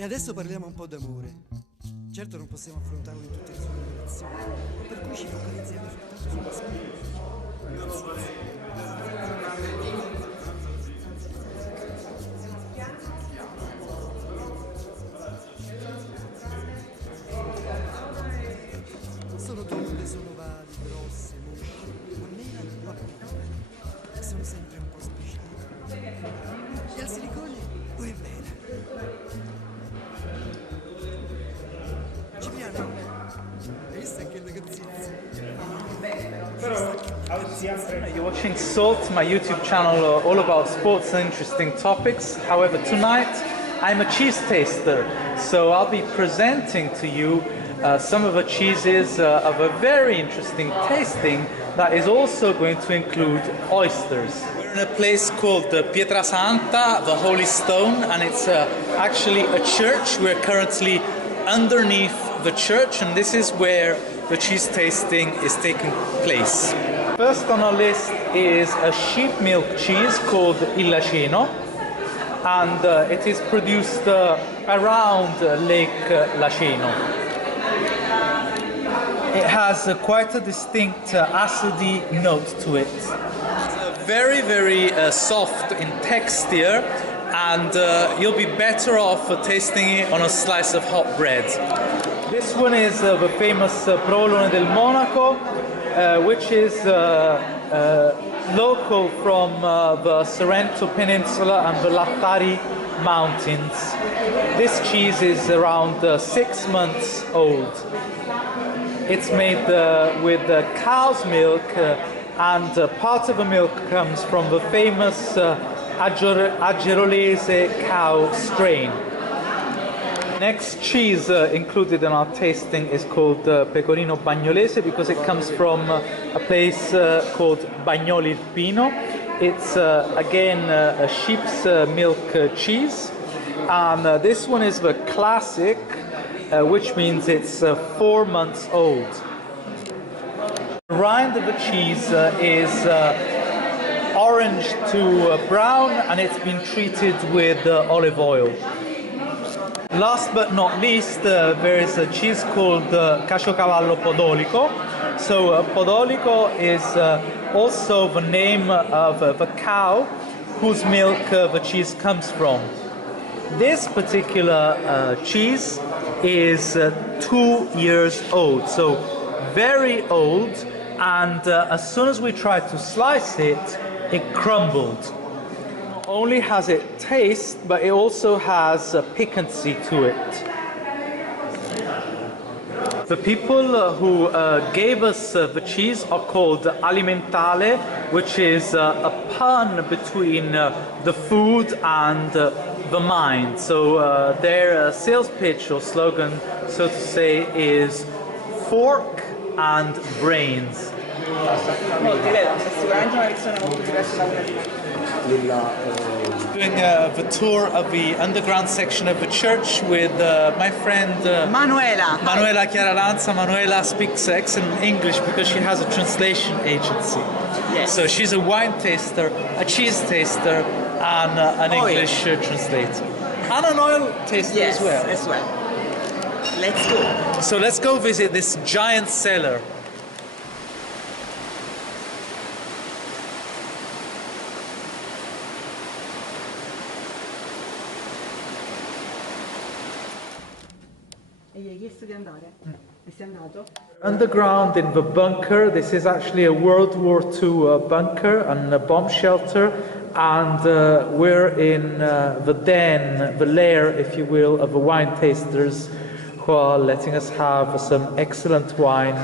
E adesso parliamo un po' d'amore. Certo non possiamo affrontarlo in tutte le sue direzioni, per cui ci focalizziamo soltanto sull'aspetto. Sono tonde, sono ovali, grosse, mosce, o nera o a piccola. Sono sempre un po' speciali. E al silicone o è vera? Ci piano? Hai visto anche il ragazzino? You're watching Salt, my YouTube channel all about sports and interesting topics. However, tonight I'm a cheese taster, so I'll be presenting to you some of the cheeses of a very interesting tasting that is also going to include oysters. We're in a place called Pietrasanta, the Holy Stone, and it's actually a church. We're currently underneath the church, and this is where the cheese tasting is taking place. First on our list is a sheep milk cheese called Il Laceno, and it is produced around Lake Laceno. It has quite a distinct acidy note to it. It's very, very soft in texture, and you'll be better off tasting it on a slice of hot bread. This one is the famous Provolone del Monaco, which is local from the Sorrento Peninsula and the Lattari Mountains. This cheese is around 6 months old. It's made with cow's milk, and part of the milk comes from the famous Aggerolese cow strain. Next cheese included in our tasting is called Pecorino Bagnolese, because it comes from a place called Bagnoli il Pino. It's again a sheep's milk cheese, and this one is the classic, which means it's 4 months old. The rind of the cheese is orange to brown, and it's been treated with olive oil. Last but not least, there is a cheese called Caciocavallo Podolico. So Podolico is also the name of the cow whose milk the cheese comes from. This particular cheese is 2 years old, so very old, and as soon as we tried to slice it, it crumbled. Not only has it taste, but it also has a piquancy to it. The people who gave us the cheese are called alimentale, which is a pun between the food and the mind. So their sales pitch or slogan, so to say, is fork and brains. Doing the tour of the underground section of the church with my friend Manuela Chiaralanza. Manuela speaks excellent English because she has a translation agency. Yes. So she's a wine taster, a cheese taster, and an English translator. And an oil taster as well. Yes, as well. Let's go. So let's go visit this giant cellar. Underground in the bunker. This is actually a World War II bunker and a bomb shelter, and we're in the den, the lair, if you will, of the wine tasters who are letting us have some excellent wine.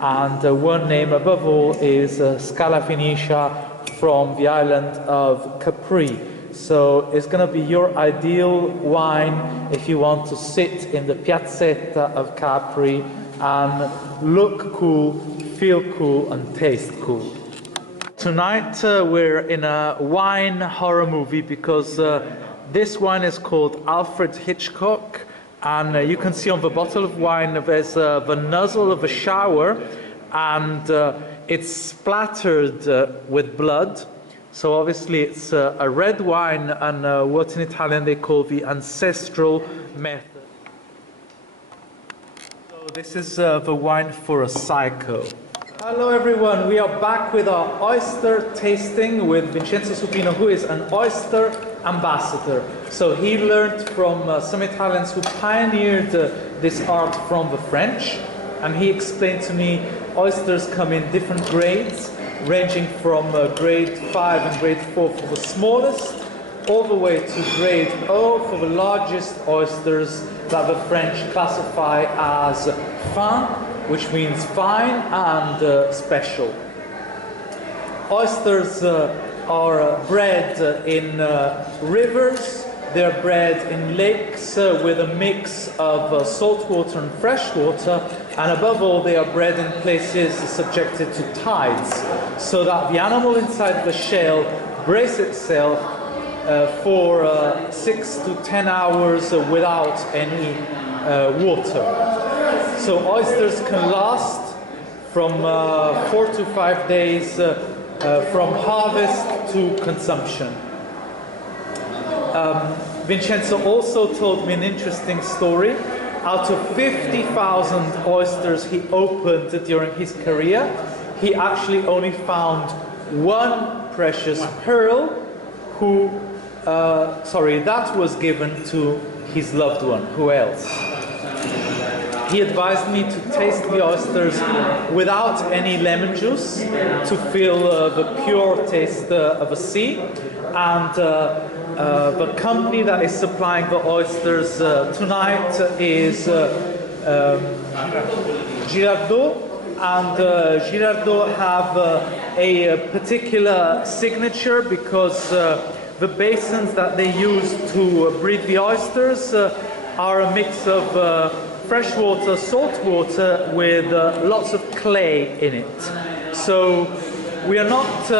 And one name above all is Scala Fenicia from the island of Capri. So it's going to be your ideal wine if you want to sit in the piazzetta of Capri and look cool, feel cool, and taste cool. Tonight we're in a wine horror movie because this wine is called Alfred Hitchcock, and you can see on the bottle of wine there's the nozzle of a shower, and it's splattered with blood. So obviously it's a red wine and what in Italian they call the ancestral method. So this is the wine for a psycho. Hello everyone, we are back with our oyster tasting with Vincenzo Supino, who is an oyster ambassador. So he learned from some Italians who pioneered this art from the French, and he explained to me oysters come in different grades, ranging from grade 5 and grade 4 for the smallest, all the way to grade O for the largest oysters that the French classify as fin, which means fine and special. Oysters are bred in rivers, they're bred in lakes with a mix of salt water and fresh water, and above all they are bred in places subjected to tides, so that the animal inside the shell braces itself for 6 to 10 hours without any water. So oysters can last from 4 to 5 days from harvest to consumption. Vincenzo also told me an interesting story. Out of 50,000 oysters he opened during his career, he actually only found one precious pearl that was given to his loved one. Who else? He advised me to taste the oysters without any lemon juice to feel the pure taste of the sea. And the company that is supplying the oysters tonight is Girardot. And Girardot have a particular signature because the basins that they use to breed the oysters are a mix of fresh water, salt water with lots of clay in it. So we are not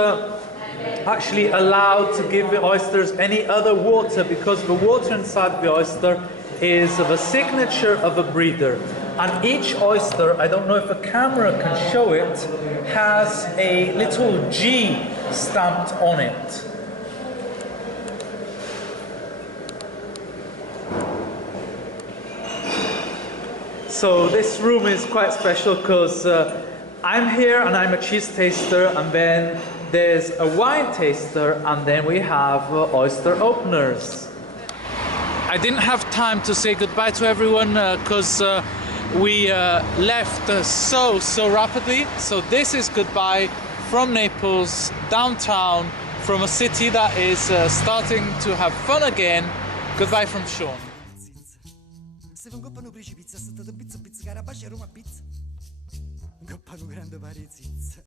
actually allowed to give the oysters any other water because the water inside the oyster is the signature of a breeder. And each oyster, I don't know if a camera can show it, has a little G stamped on it. So this room is quite special because I'm here and I'm a cheese taster, and then there's a wine taster, and then we have oyster openers. I didn't have time to say goodbye to everyone because we left so rapidly. So this is goodbye from Naples, downtown, from a city that is starting to have fun again. Goodbye from Sean. Se non goppano precipizza, sta da pizza, pizzicare a bacia, Roma pizza. Goppano grande pare zizza.